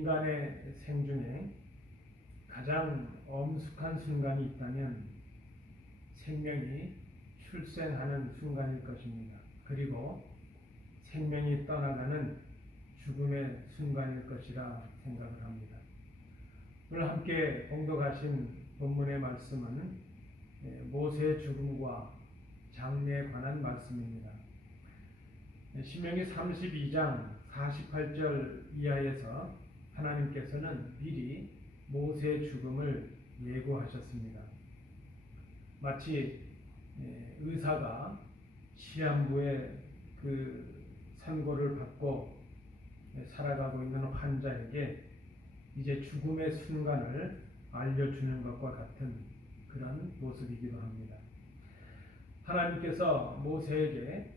인간의 생중에 가장 엄숙한 순간이 있다면 생명이 출생하는 순간일 것입니다. 그리고 생명이 떠나가는 죽음의 순간일 것이라 생각을 합니다. 오늘 함께 봉독하신 본문의 말씀은 모세의 죽음과 장례에 관한 말씀입니다. 신명기 32장 48절 이하에서 하나님께서는 미리 모세의 죽음을 예고하셨습니다. 마치 의사가 시한부의 그 선고를 받고 살아가고 있는 환자에게 이제 죽음의 순간을 알려주는 것과 같은 그런 모습이기도 합니다. 하나님께서 모세에게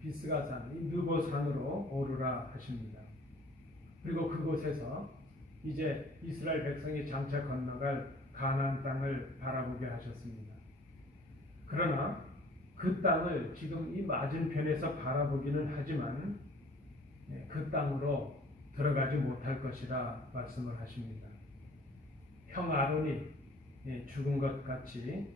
비스가산, 느보산으로 오르라 하십니다. 그리고 그곳에서 이제 이스라엘 백성이 장차 건너갈 가나안 땅을 바라보게 하셨습니다. 그러나 그 땅을 지금 이 맞은편에서 바라보기는 하지만 그 땅으로 들어가지 못할 것이라 말씀을 하십니다. 형 아론이 죽은 것 같이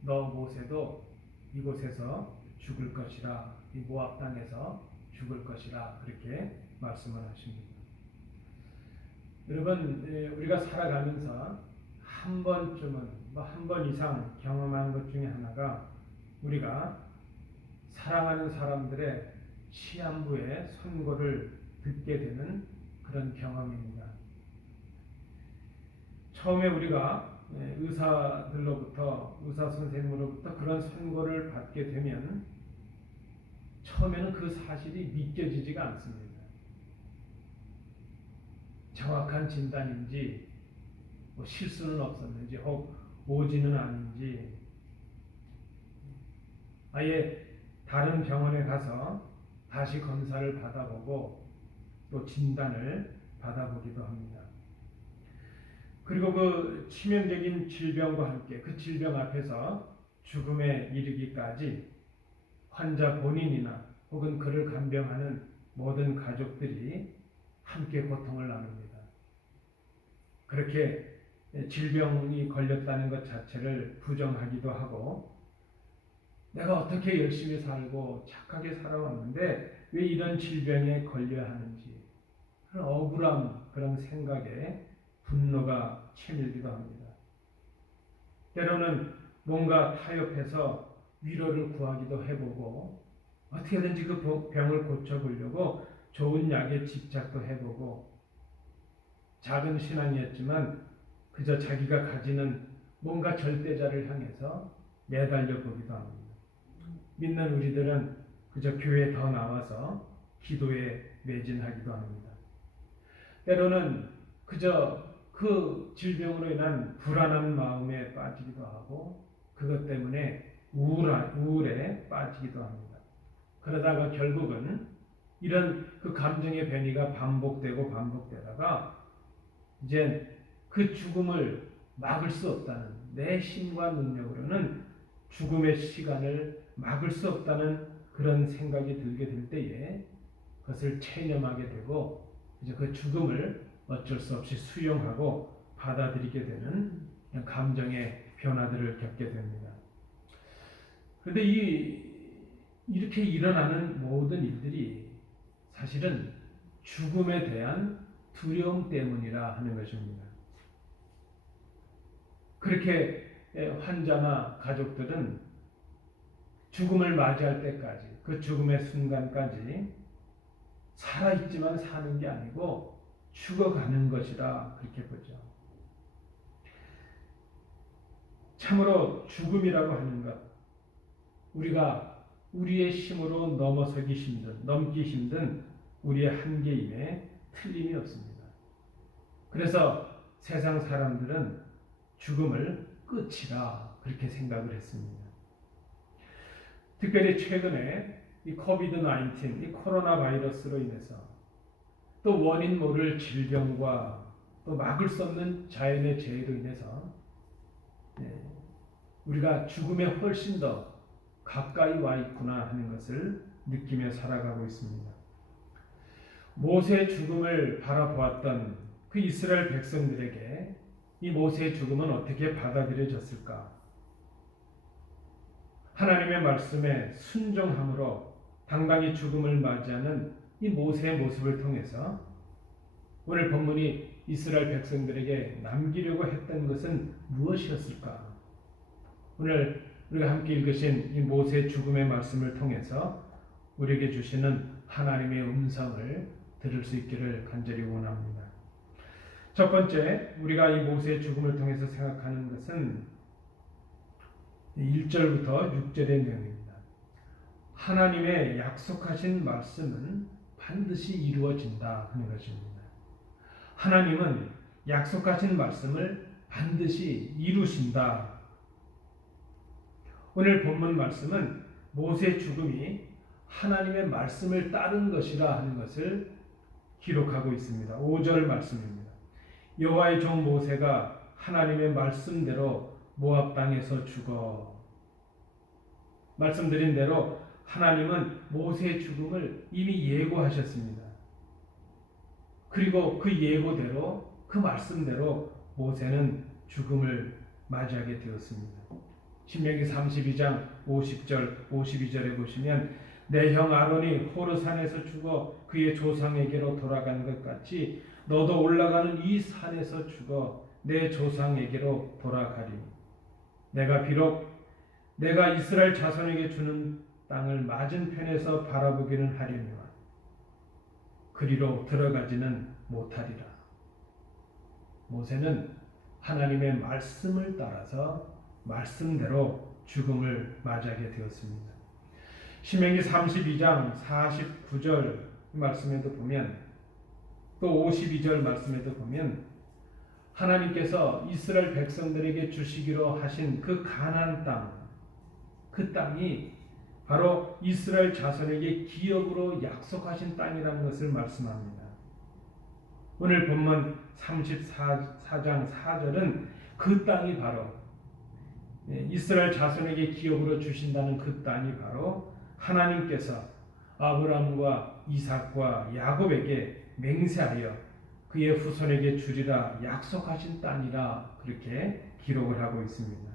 너 모세도 이곳에서 죽을 것이라, 이 모압 땅에서 죽을 것이라 그렇게 말씀을 하십니다. 여러분, 우리가 살아가면서 한 번쯤은 한 번 이상 경험한 것 중에 하나가 우리가 사랑하는 사람들의 시한부의 선고를 듣게 되는 그런 경험입니다. 처음에 우리가 의사들로부터, 의사 선생님으로부터 그런 선고를 받게 되면 처음에는 그 사실이 믿겨지지가 않습니다. 정확한 진단인지, 실수는 없었는지, 혹 오지는 아닌지, 아예 다른 병원에 가서 다시 검사를 받아보고 또 진단을 받아보기도 합니다. 그리고 그 치명적인 질병과 함께 그 질병 앞에서 죽음에 이르기까지 환자 본인이나 혹은 그를 간병하는 모든 가족들이 함께 고통을 나눕니다. 그렇게 질병이 걸렸다는 것 자체를 부정하기도 하고, 내가 어떻게 열심히 살고 착하게 살아왔는데 왜 이런 질병에 걸려야 하는지, 그런 억울함, 그런 생각에 분노가 치밀기도 합니다. 때로는 뭔가 타협해서 위로를 구하기도 해보고, 어떻게든지 그 병을 고쳐보려고 좋은 약에 집착도 해보고, 작은 신앙이었지만 그저 자기가 가지는 뭔가 절대자를 향해서 매달려 보기도 합니다. 믿는 우리들은 그저 교회에 더 나와서 기도에 매진하기도 합니다. 때로는 그저 그 질병으로 인한 불안한 마음에 빠지기도 하고, 그것 때문에 우울에 빠지기도 합니다. 그러다가 결국은 이런 그 감정의 변이가 반복되다가 이제 그 죽음을 막을 수 없다는, 내 힘과 능력으로는 죽음의 시간을 막을 수 없다는 그런 생각이 들게 될 때에 그것을 체념하게 되고 이제 그 죽음을 어쩔 수 없이 수용하고 받아들이게 되는 감정의 변화들을 겪게 됩니다. 그런데 이렇게 일어나는 모든 일들이 사실은 죽음에 대한 두려움 때문이라 하는 것입니다. 그렇게 환자나 가족들은 죽음을 맞이할 때까지, 그 죽음의 순간까지 살아있지만 사는 게 아니고 죽어가는 것이라 그렇게 보죠. 참으로 죽음이라고 하는 것, 우리가 우리의 힘으로 넘기 힘든 우리의 한계임에 틀림이 없습니다. 그래서 세상 사람들은 죽음을 끝이라 그렇게 생각을 했습니다. 특별히 최근에 이 코비드-19, 이 코로나 바이러스로 인해서 또 원인 모를 질병과 또 막을 수 없는 자연의 재해로 인해서 우리가 죽음에 훨씬 더 가까이 와 있구나 하는 것을 느끼며 살아가고 있습니다. 모세의 죽음을 바라보았던 그 이스라엘 백성들에게 이 모세의 죽음은 어떻게 받아들여졌을까? 하나님의 말씀에 순종함으로 당당히 죽음을 맞이하는 이 모세의 모습을 통해서 오늘 본문이 이스라엘 백성들에게 남기려고 했던 것은 무엇이었을까? 오늘 우리가 함께 읽으신 이 모세의 죽음의 말씀을 통해서 우리에게 주시는 하나님의 음성을 들을 수 있기를 간절히 원합니다. 첫 번째, 우리가 이 모세의 죽음을 통해서 생각하는 것은 1절부터 6절의 내용입니다. 하나님의 약속하신 말씀은 반드시 이루어진다 하는 것입니다. 하나님은 약속하신 말씀을 반드시 이루신다. 오늘 본문 말씀은 모세의 죽음이 하나님의 말씀을 따른 것이라 하는 것을 기록하고 있습니다. 5절 말씀입니다. 여호와의 종 모세가 하나님의 말씀대로 모압 땅에서 죽어. 말씀드린 대로 하나님은 모세의 죽음을 이미 예고하셨습니다. 그리고 그 예고대로 그 말씀대로 모세는 죽음을 맞이하게 되었습니다. 신명기 32장 50절 52절에 보시면 내 형 아론이 호르산에서 죽어 그의 조상에게로 돌아간 것 같이 너도 올라가는 이 산에서 죽어 내 조상에게로 돌아가리니 내가 비록 내가 이스라엘 자손에게 주는 땅을 맞은편에서 바라보기는 하려니와 그리로 들어가지는 못하리라. 모세는 하나님의 말씀을 따라서 말씀대로 죽음을 맞이하게 되었습니다. 신명기 32장 49절 말씀에도 보면 또 52절 말씀에도 보면 하나님께서 이스라엘 백성들에게 주시기로 하신 그 가나안 땅, 그 땅이 바로 이스라엘 자손에게 기업으로 약속하신 땅이라는 것을 말씀합니다. 오늘 본문 34장 4절은 그 땅이 바로 이스라엘 자손에게 기업으로 주신다는 그 땅이 바로 하나님께서 아브라함과 이삭과 야곱에게 맹세하여 그의 후손에게 주리라 약속하신 땅이라 그렇게 기록을 하고 있습니다.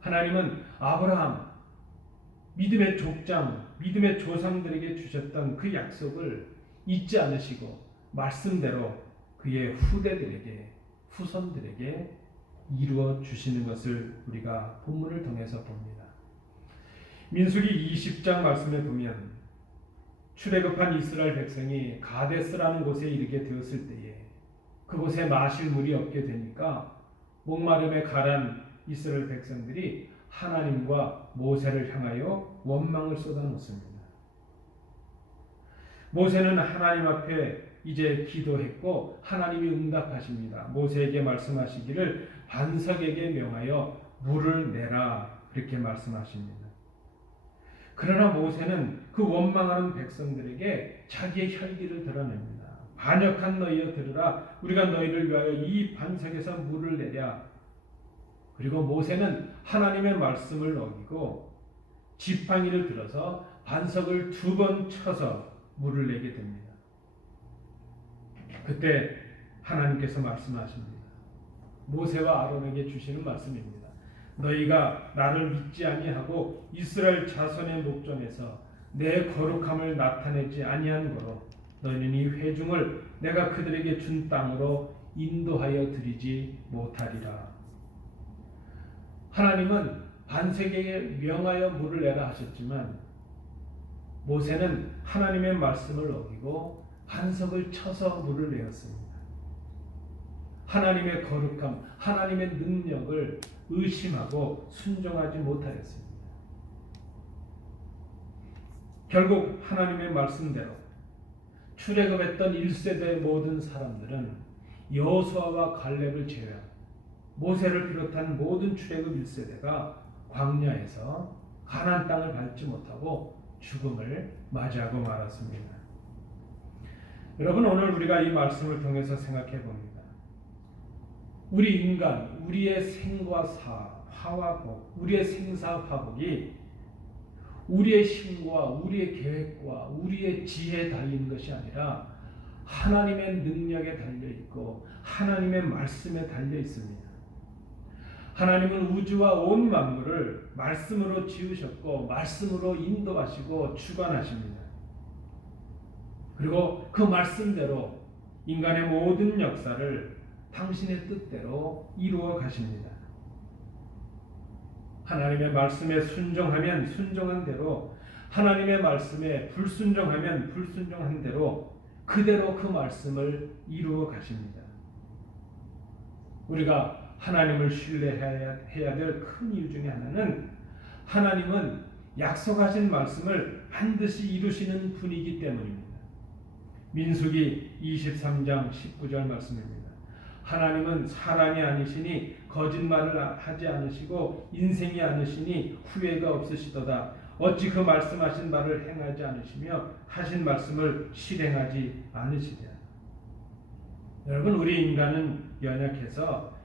하나님은 아브라함, 믿음의 족장, 믿음의 조상들에게 주셨던 그 약속을 잊지 않으시고 말씀대로 그의 후대들에게, 후손들에게 이루어 주시는 것을 우리가 본문을 통해서 봅니다. 민수기 20장 말씀에 보면 출애굽한 이스라엘 백성이 가데스라는 곳에 이르게 되었을 때에 그곳에 마실 물이 없게 되니까 목마름에 가란 이스라엘 백성들이 하나님과 모세를 향하여 원망을 쏟아놓습니다. 모세는 하나님 앞에 이제 기도했고 하나님이 응답하십니다. 모세에게 말씀하시기를 반석에게 명하여 물을 내라 그렇게 말씀하십니다. 그러나 모세는 그 원망하는 백성들에게 자기의 혈기를 드러냅니다. 반역한 너희여 들으라. 우리가 너희를 위하여 이 반석에서 물을 내랴. 그리고 모세는 하나님의 말씀을 어기고 지팡이를 들어서 반석을 2번 쳐서 물을 내게 됩니다. 그때 하나님께서 말씀하십니다. 모세와 아론에게 주시는 말씀입니다. 너희가 나를 믿지 아니하고 이스라엘 자손의 목전에서 내 거룩함을 나타내지 아니한 거로 너희는 이 회중을 내가 그들에게 준 땅으로 인도하여 드리지 못하리라. 하나님은 반석에게 명하여 물을 내라 하셨지만 모세는 하나님의 말씀을 어기고 반석을 쳐서 물을 내었습니다. 하나님의 거룩함, 하나님의 능력을 의심하고 순종하지 못하였습니다. 결국 하나님의 말씀대로 출애굽했던 1세대의 모든 사람들은 여호수아와 갈렙을 제외한 모세를 비롯한 모든 출애굽 1세대가 광야에서 가나안 땅을 밟지 못하고 죽음을 맞이하고 말았습니다. 여러분, 오늘 우리가 이 말씀을 통해서 생각해 봅니다. 우리 인간, 우리의 생과 사, 화와 복, 우리의 생사화복이 우리의 힘과 우리의 계획과 우리의 지혜에 달린 것이 아니라 하나님의 능력에 달려 있고 하나님의 말씀에 달려 있습니다. 하나님은 우주와 온 만물을 말씀으로 지으셨고 말씀으로 인도하시고 주관하십니다. 그리고 그 말씀대로 인간의 모든 역사를 당신의 뜻대로 이루어 가십니다. 하나님의 말씀에 순종하면 순종한 대로, 하나님의 말씀에 불순종하면 불순종한 대로 그대로 그 말씀을 이루어 가십니다. 우리가 하나님을 신뢰해야 될 큰 이유 중에 하나는 하나님은 약속하신 말씀을 반드시 이루시는 분이기 때문입니다. 민수기 23장 19절 말씀입니다. 하나님은 사람이 아니시니 거짓말을 하지 않으시고 인생이 아니시니 후회가 없으시도다. 어찌 그 말씀하신 바를 행하지 않으시며 하신 말씀을 실행하지 않으시랴. 여러분, 우리 인간은 연약해서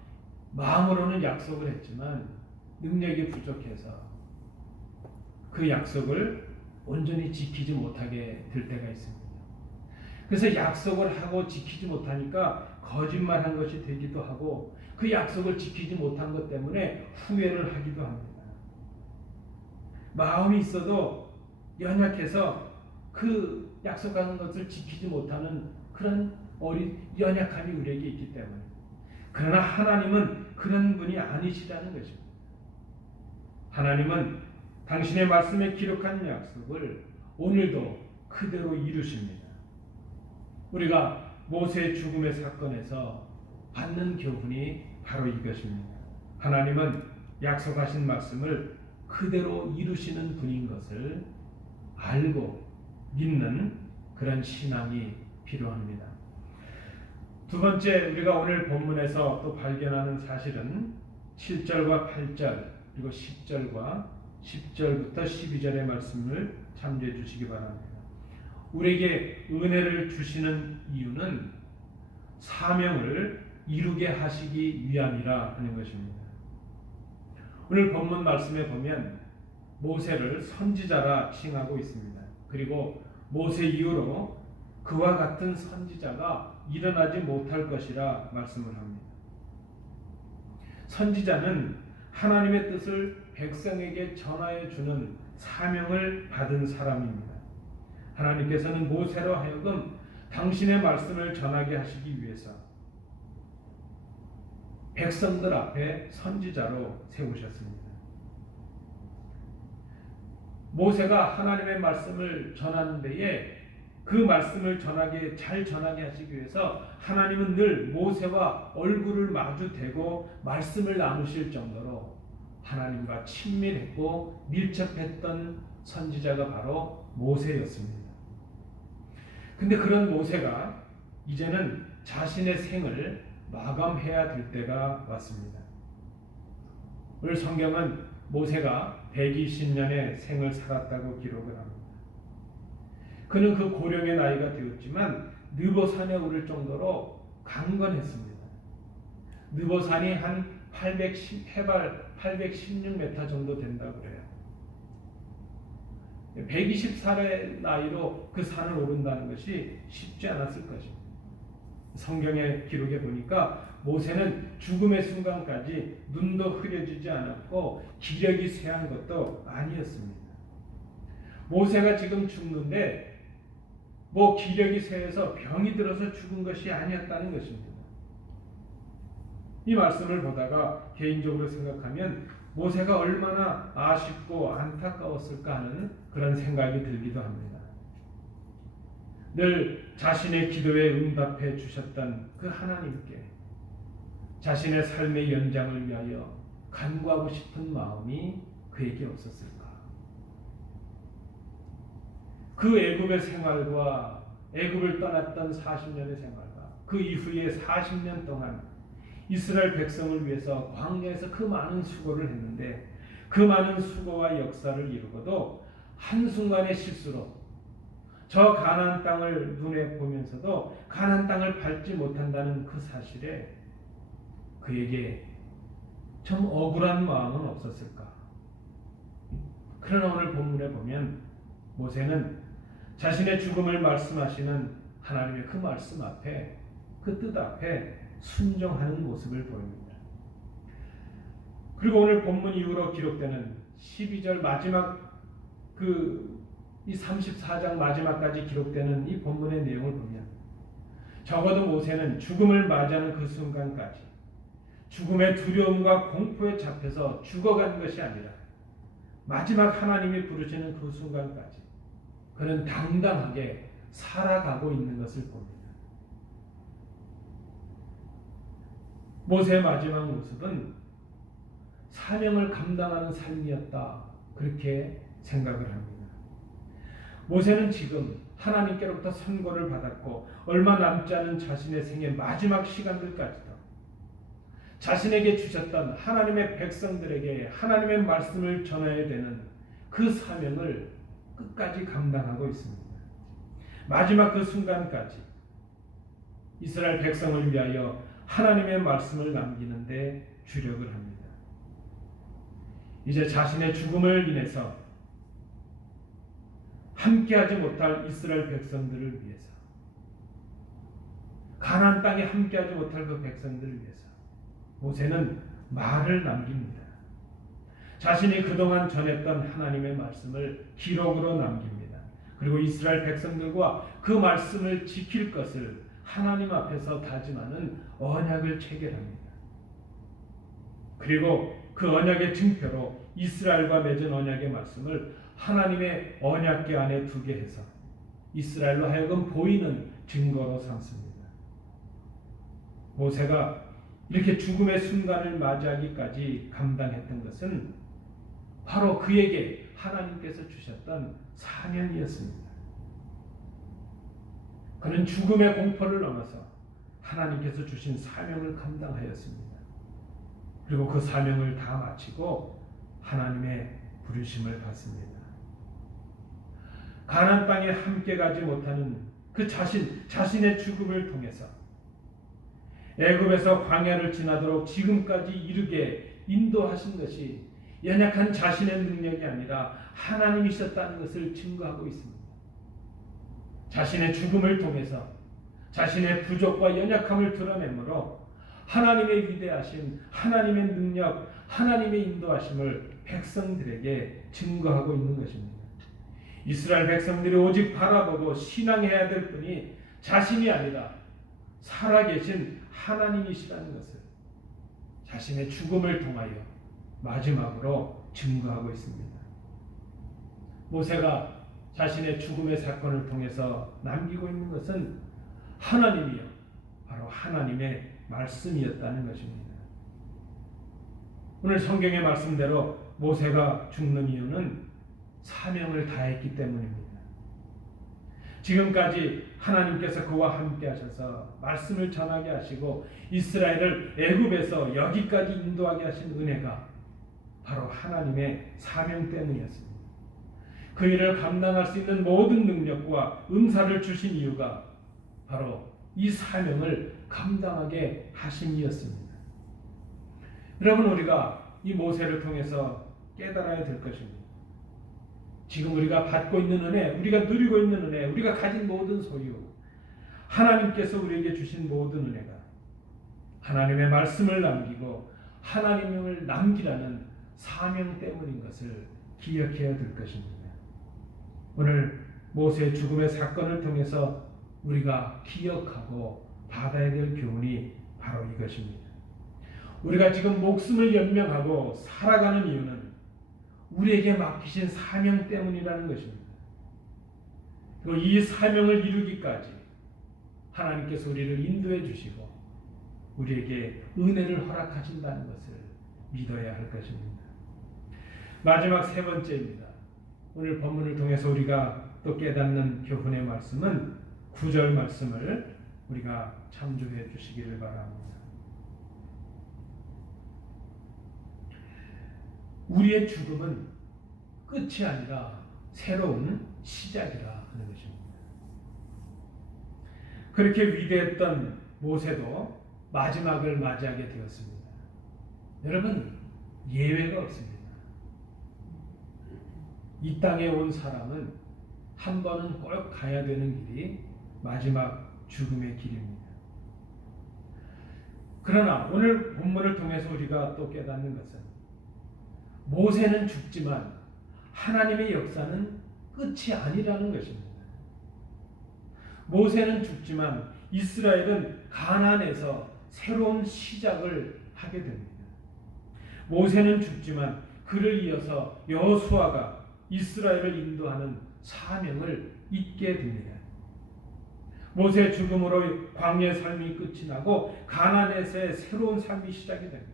마음으로는 약속을 했지만 능력이 부족해서 그 약속을 온전히 지키지 못하게 될 때가 있습니다. 그래서 약속을 하고 지키지 못하니까 거짓말한 것이 되기도 하고 그 약속을 지키지 못한 것 때문에 후회를 하기도 합니다. 마음이 있어도 연약해서 그 약속하는 것을 지키지 못하는 그런 연약함이 우리에게 있기 때문에. 그러나 하나님은 그런 분이 아니시라는 것입니다. 하나님은 당신의 말씀에 기록한 약속을 오늘도 그대로 이루십니다. 우리가 모세의 죽음의 사건에서 받는 교훈이 바로 이것입니다. 하나님은 약속하신 말씀을 그대로 이루시는 분인 것을 알고 믿는 그런 신앙이 필요합니다. 두 번째, 우리가 오늘 본문에서 또 발견하는 사실은 7절과 8절 그리고 10절과 10절부터 12절의 말씀을 참조해 주시기 바랍니다. 우리에게 은혜를 주시는 이유는 사명을 이루게 하시기 위함이라 하는 것입니다. 오늘 본문 말씀에 보면 모세를 선지자라 칭하고 있습니다. 그리고 모세 이후로 그와 같은 선지자가 일어나지 못할 것이라 말씀을 합니다. 선지자는 하나님의 뜻을 백성에게 전하여 주는 사명을 받은 사람입니다. 하나님께서는 모세로 하여금 당신의 말씀을 전하게 하시기 위해서 백성들 앞에 선지자로 세우셨습니다. 모세가 하나님의 말씀을 전하는 데에 그 말씀을 잘 전하게 하시기 위해서 하나님은 늘 모세와 얼굴을 마주 대고 말씀을 나누실 정도로 하나님과 친밀했고 밀접했던 선지자가 바로 모세였습니다. 근데 그런 모세가 이제는 자신의 생을 마감해야 될 때가 왔습니다. 오늘 성경은 모세가 120년의 생을 살았다고 기록을 합니다. 그는 그 고령의 나이가 되었지만 느보산에 오를 정도로 강건했습니다. 느보산이 한 해발 816m 정도 된다고 그래요. 120살의 나이로 그 산을 오른다는 것이 쉽지 않았을 것입니다. 성경의 기록에 보니까 모세는 죽음의 순간까지 눈도 흐려지지 않았고 기력이 쇠한 것도 아니었습니다. 모세가 지금 죽는데 기력이 쇠해서 병이 들어서 죽은 것이 아니었다는 것입니다. 이 말씀을 보다가 개인적으로 생각하면 모세가 얼마나 아쉽고 안타까웠을까 하는 그런 생각이 들기도 합니다. 늘 자신의 기도에 응답해 주셨던 그 하나님께 자신의 삶의 연장을 위하여 간구하고 싶은 마음이 그에게 없었을까? 그 애굽의 생활과 애굽을 떠났던 40년의 생활과 그 이후에 40년 동안 이스라엘 백성을 위해서 광야에서 그 많은 수고를 했는데 그 많은 수고와 역사를 이루고도 한순간의 실수로 저 가나안 땅을 눈에 보면서도 가나안 땅을 밟지 못한다는 그 사실에 그에게 좀 억울한 마음은 없었을까? 그러나 오늘 본문에 보면 모세는 자신의 죽음을 말씀하시는 하나님의 그 말씀 앞에, 그 뜻 앞에 순종하는 모습을 보입니다. 그리고 오늘 본문 이후로 기록되는 12절 마지막 이 34장 마지막까지 기록되는 이 본문의 내용을 보면 적어도 모세는 죽음을 맞이하는 그 순간까지 죽음의 두려움과 공포에 잡혀서 죽어간 것이 아니라 마지막 하나님이 부르시는 그 순간까지 그는 당당하게 살아가고 있는 것을 봅니다. 모세의 마지막 모습은 사명을 감당하는 삶이었다, 그렇게 생각을 합니다. 모세는 지금 하나님께로부터 선고를 받았고 얼마 남지 않은 자신의 생의 마지막 시간들까지도 자신에게 주셨던 하나님의 백성들에게 하나님의 말씀을 전해야 되는 그 사명을 끝까지 감당하고 있습니다. 마지막 그 순간까지 이스라엘 백성을 위하여 하나님의 말씀을 남기는데 주력을 합니다. 이제 자신의 죽음을 인해서 함께하지 못할 이스라엘 백성들을 위해서, 가나안 땅에 함께하지 못할 그 백성들을 위해서 모세는 말을 남깁니다. 자신이 그동안 전했던 하나님의 말씀을 기록으로 남깁니다. 그리고 이스라엘 백성들과 그 말씀을 지킬 것을 하나님 앞에서 다짐하는 언약을 체결합니다. 그리고 그 언약의 증표로 이스라엘과 맺은 언약의 말씀을 하나님의 언약궤 안에 두게 해서 이스라엘로 하여금 보이는 증거로 삼습니다. 모세가 이렇게 죽음의 순간을 맞이하기까지 감당했던 것은 바로 그에게 하나님께서 주셨던 사명이었습니다. 그는 죽음의 공포를 넘어서 하나님께서 주신 사명을 감당하였습니다. 그리고 그 사명을 다 마치고 하나님의 부르심을 받습니다. 가나안 땅에 함께 가지 못하는 그 자신의 죽음을 통해서 애굽에서 광야를 지나도록 지금까지 이르게 인도하신 것이 연약한 자신의 능력이 아니라 하나님이셨다는 것을 증거하고 있습니다. 자신의 죽음을 통해서 자신의 부족과 연약함을 드러내므로 하나님의 위대하신 하나님의 능력, 하나님의 인도하심을 백성들에게 증거하고 있는 것입니다. 이스라엘 백성들이 오직 바라보고 신앙해야 될 분이 자신이 아니라 살아계신 하나님이시라는 것을 자신의 죽음을 통하여 마지막으로 증거하고 있습니다. 모세가 자신의 죽음의 사건을 통해서 남기고 있는 것은 하나님이요, 바로 하나님의 말씀이었다는 것입니다. 오늘 성경의 말씀대로 모세가 죽는 이유는 사명을 다했기 때문입니다. 지금까지 하나님께서 그와 함께 하셔서 말씀을 전하게 하시고 이스라엘을 애굽에서 여기까지 인도하게 하신 은혜가 바로 하나님의 사명 때문이었습니다. 그 일을 감당할 수 있는 모든 능력과 은사를 주신 이유가 바로 이 사명을 감당하게 하심이었습니다. 여러분, 우리가 이 모세를 통해서 깨달아야 될 것입니다. 지금 우리가 받고 있는 은혜, 우리가 누리고 있는 은혜, 우리가 가진 모든 소유, 하나님께서 우리에게 주신 모든 은혜가 하나님의 말씀을 남기고 하나님을 남기라는 사명 때문인 것을 기억해야 될 것입니다. 오늘 모세의 죽음의 사건을 통해서 우리가 기억하고 받아야 될 교훈이 바로 이것입니다. 우리가 지금 목숨을 연명하고 살아가는 이유는 우리에게 맡기신 사명 때문이라는 것입니다. 그리고 이 사명을 이루기까지 하나님께서 우리를 인도해 주시고 우리에게 은혜를 허락하신다는 것을 믿어야 할 것입니다. 마지막 세 번째입니다. 오늘 본문을 통해서 우리가 또 깨닫는 교훈의 말씀은 9절 말씀을 우리가 참조해 주시기를 바랍니다. 우리의 죽음은 끝이 아니라 새로운 시작이라 하는 것입니다. 그렇게 위대했던 모세도 마지막을 맞이하게 되었습니다. 여러분, 예외가 없습니다. 이 땅에 온 사람은 한 번은 꼭 가야 되는 길이 마지막 죽음의 길입니다. 그러나 오늘 본문을 통해서 우리가 또 깨닫는 것은 모세는 죽지만 하나님의 역사는 끝이 아니라는 것입니다. 모세는 죽지만 이스라엘은 가나안에서 새로운 시작을 하게 됩니다. 모세는 죽지만 그를 이어서 여호수아가 이스라엘을 인도하는 사명을 잇게 됩니다. 모세의 죽음으로 광야의 삶이 끝이 나고 가나안에서의 새로운 삶이 시작이 됩니다.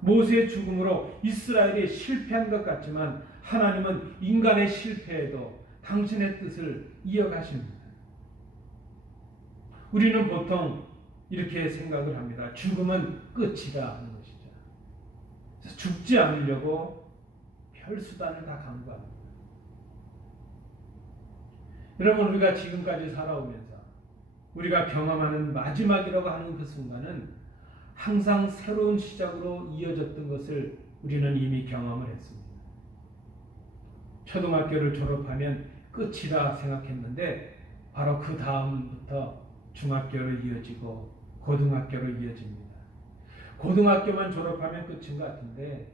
모세의 죽음으로 이스라엘이 실패한 것 같지만 하나님은 인간의 실패에도 당신의 뜻을 이어가십니다. 우리는 보통 이렇게 생각을 합니다. 죽음은 끝이라 하는 것이죠. 그래서 죽지 않으려고 별수단을 다 강구합니다. 여러분, 우리가 지금까지 살아오면서 우리가 경험하는 마지막이라고 하는 그 순간은 항상 새로운 시작으로 이어졌던 것을 우리는 이미 경험을 했습니다. 초등학교를 졸업하면 끝이라 생각했는데 바로 그 다음부터 중학교로 이어지고 고등학교로 이어집니다. 고등학교만 졸업하면 끝인 것 같은데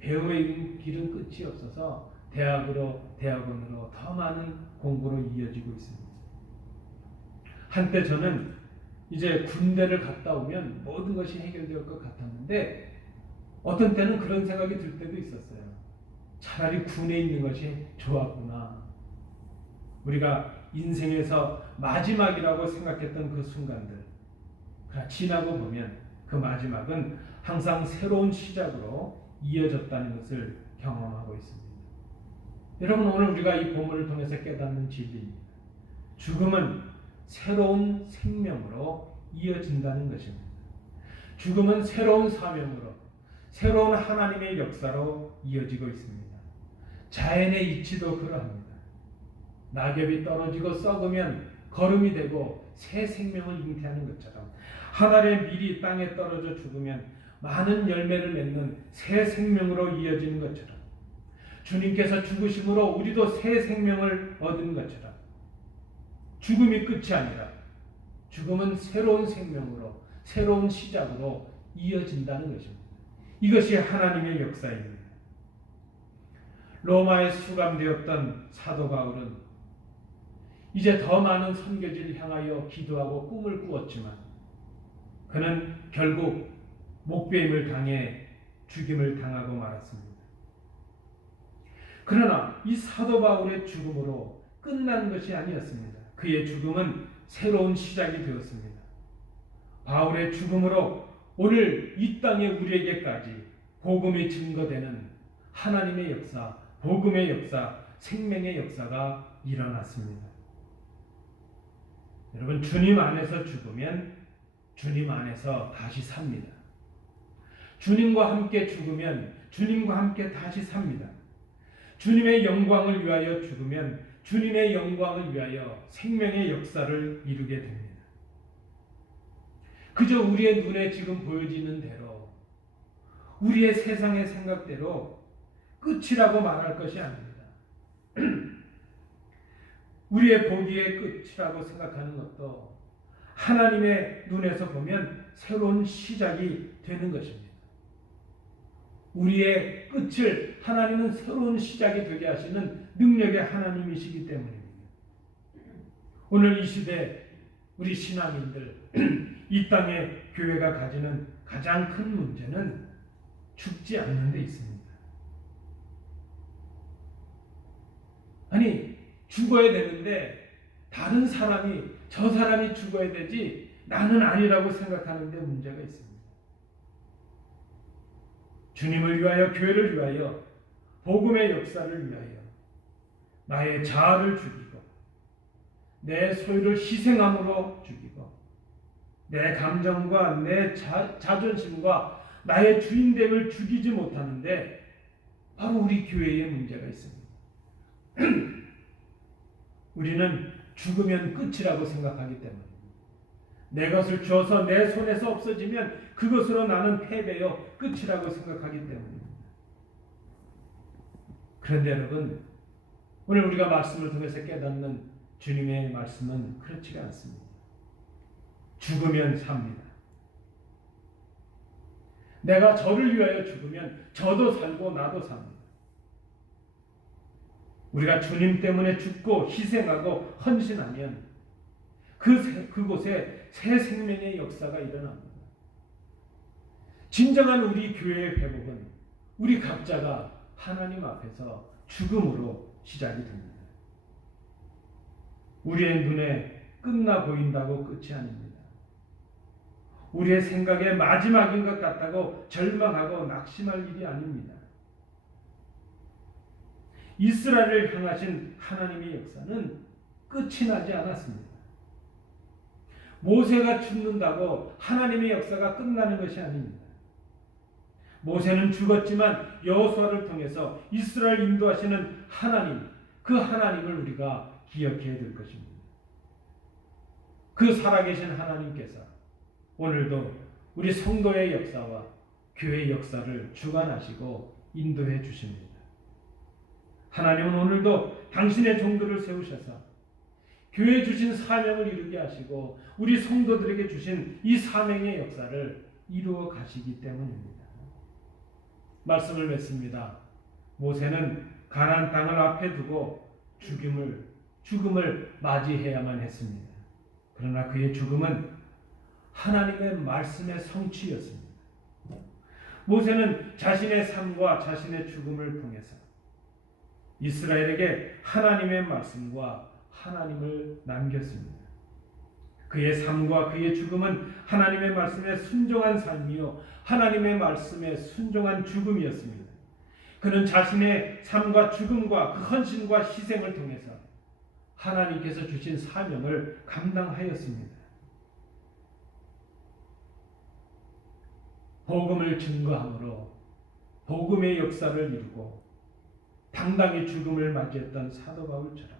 배움의 길은 끝이 없어서 대학원으로 더 많은 공부로 이어지고 있습니다. 한때 저는 이제 군대를 갔다 오면 모든 것이 해결될 것 같았는데 어떤 때는 그런 생각이 들 때도 있었어요. 차라리 군에 있는 것이 좋았구나. 우리가 인생에서 마지막이라고 생각했던 그 순간들, 그러나 지나고 보면 그 마지막은 항상 새로운 시작으로 이어졌다는 것을 경험하고 있습니다. 여러분, 오늘 우리가 이 본문을 통해서 깨닫는 진리입니다. 죽음은 새로운 생명으로 이어진다는 것입니다. 죽음은 새로운 사명으로, 새로운 하나님의 역사로 이어지고 있습니다. 자연의 이치도 그러합니다. 낙엽이 떨어지고 썩으면 거름이 되고 새 생명을 잉태하는 것처럼 하늘의 밀이 땅에 떨어져 죽으면 많은 열매를 맺는 새 생명으로 이어지는 것처럼 주님께서 죽으심으로 우리도 새 생명을 얻은 것처럼 죽음이 끝이 아니라 죽음은 새로운 생명으로, 새로운 시작으로 이어진다는 것입니다. 이것이 하나님의 역사입니다. 로마에 수감되었던 사도 바울은 이제 더 많은 선교지를 향하여 기도하고 꿈을 꾸었지만 그는 결국 목배임을 당해 죽임을 당하고 말았습니다. 그러나 이 사도 바울의 죽음으로 끝난 것이 아니었습니다. 그의 죽음은 새로운 시작이 되었습니다. 바울의 죽음으로 오늘 이 땅에 우리에게까지 복음이 증거되는 하나님의 역사, 복음의 역사, 생명의 역사가 일어났습니다. 여러분, 주님 안에서 죽으면 주님 안에서 다시 삽니다. 주님과 함께 죽으면 주님과 함께 다시 삽니다. 주님의 영광을 위하여 죽으면 주님의 영광을 위하여 생명의 역사를 이루게 됩니다. 그저 우리의 눈에 지금 보여지는 대로, 우리의 세상의 생각대로 끝이라고 말할 것이 아닙니다. 우리의 보기에 끝이라고 생각하는 것도 하나님의 눈에서 보면 새로운 시작이 되는 것입니다. 우리의 끝을 하나님은 새로운 시작이 되게 하시는 능력의 하나님이시기 때문입니다. 오늘 이 시대 우리 신앙인들, 이 땅의 교회가 가지는 가장 큰 문제는 죽지 않는 데 있습니다. 아니, 죽어야 되는데 다른 사람이, 저 사람이 죽어야 되지 나는 아니라고 생각하는 데 문제가 있습니다. 주님을 위하여, 교회를 위하여, 복음의 역사를 위하여 나의 자아를 죽이고 내 소유를 희생함으로 죽이고 내 감정과 내 자존심과 나의 주인됨을 죽이지 못하는데 바로 우리 교회에 문제가 있습니다. 우리는 죽으면 끝이라고 생각하기 때문에 내 것을 줘서 내 손에서 없어지면 그것으로 나는 패배요 끝이라고 생각하기 때문입니다. 그런데 여러분, 오늘 우리가 말씀을 통해서 깨닫는 주님의 말씀은 그렇지가 않습니다. 죽으면 삽니다. 내가 저를 위하여 죽으면 저도 살고 나도 삽니다. 우리가 주님 때문에 죽고 희생하고 헌신하면 그곳에 새 생명의 역사가 일어납니다. 진정한 우리 교회의 회복은 우리 각자가 하나님 앞에서 죽음으로 시작이 됩니다. 우리의 눈에 끝나 보인다고 끝이 아닙니다. 우리의 생각에 마지막인 것 같다고 절망하고 낙심할 일이 아닙니다. 이스라엘을 향하신 하나님의 역사는 끝이 나지 않았습니다. 모세가 죽는다고 하나님의 역사가 끝나는 것이 아닙니다. 모세는 죽었지만 여호수아를 통해서 이스라엘 인도하시는 하나님, 그 하나님을 우리가 기억해야 될 것입니다. 그 살아계신 하나님께서 오늘도 우리 성도의 역사와 교회의 역사를 주관하시고 인도해 주십니다. 하나님은 오늘도 당신의 종들을 세우셔서 교회에 주신 사명을 이루게 하시고 우리 성도들에게 주신 이 사명의 역사를 이루어 가시기 때문입니다. 말씀을 맺습니다. 모세는 가나안 땅을 앞에 두고 죽음을 맞이해야만 했습니다. 그러나 그의 죽음은 하나님의 말씀의 성취였습니다. 모세는 자신의 삶과 자신의 죽음을 통해서 이스라엘에게 하나님의 말씀과 하나님을 남겼습니다. 그의 삶과 그의 죽음은 하나님의 말씀에 순종한 삶이요 하나님의 말씀에 순종한 죽음이었습니다. 그는 자신의 삶과 죽음과 그 헌신과 희생을 통해서 하나님께서 주신 사명을 감당하였습니다. 복음을 증거함으로 복음의 역사를 이루고 당당히 죽음을 맞이했던 사도 바울처럼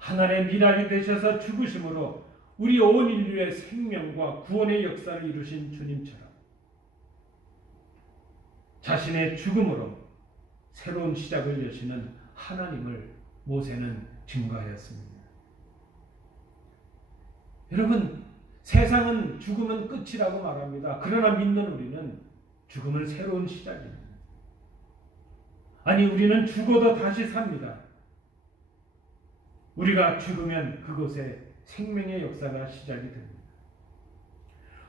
하나님의 미랄이 되셔서 죽으심으로 우리 온 인류의 생명과 구원의 역사를 이루신 주님처럼 자신의 죽음으로 새로운 시작을 여시는 하나님을 모세는 증거하였습니다. 여러분, 세상은 죽음은 끝이라고 말합니다. 그러나 믿는 우리는 죽음은 새로운 시작입니다. 아니, 우리는 죽어도 다시 삽니다. 우리가 죽으면 그곳에 생명의 역사가 시작이 됩니다.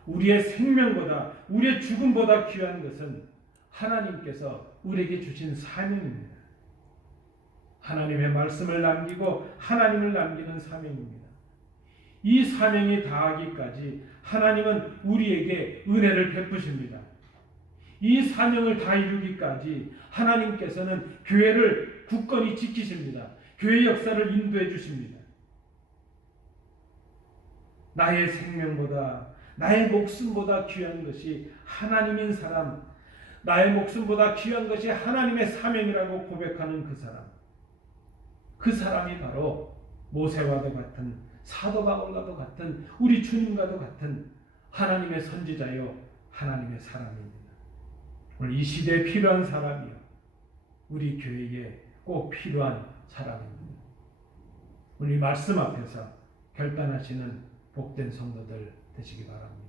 우리의 생명보다, 우리의 죽음보다 귀한 것은 하나님께서 우리에게 주신 사명입니다. 하나님의 말씀을 남기고 하나님을 남기는 사명입니다. 이 사명이 다하기까지 하나님은 우리에게 은혜를 베푸십니다. 이 사명을 다 이루기까지 하나님께서는 교회를 굳건히 지키십니다. 교회 역사를 인도해 주십니다. 나의 생명보다, 나의 목숨보다 귀한 것이 하나님인 사람, 나의 목숨보다 귀한 것이 하나님의 사명이라고 고백하는 그 사람이 바로 모세와도 같은, 사도 바울과도 같은, 우리 주님과도 같은 하나님의 선지자요 하나님의 사람입니다. 오늘 이 시대에 필요한 사람이요, 우리 교회에 꼭 필요한 사람입니다. 오늘 이 말씀 앞에서 결단하시는 복된 성도들 되시기 바랍니다.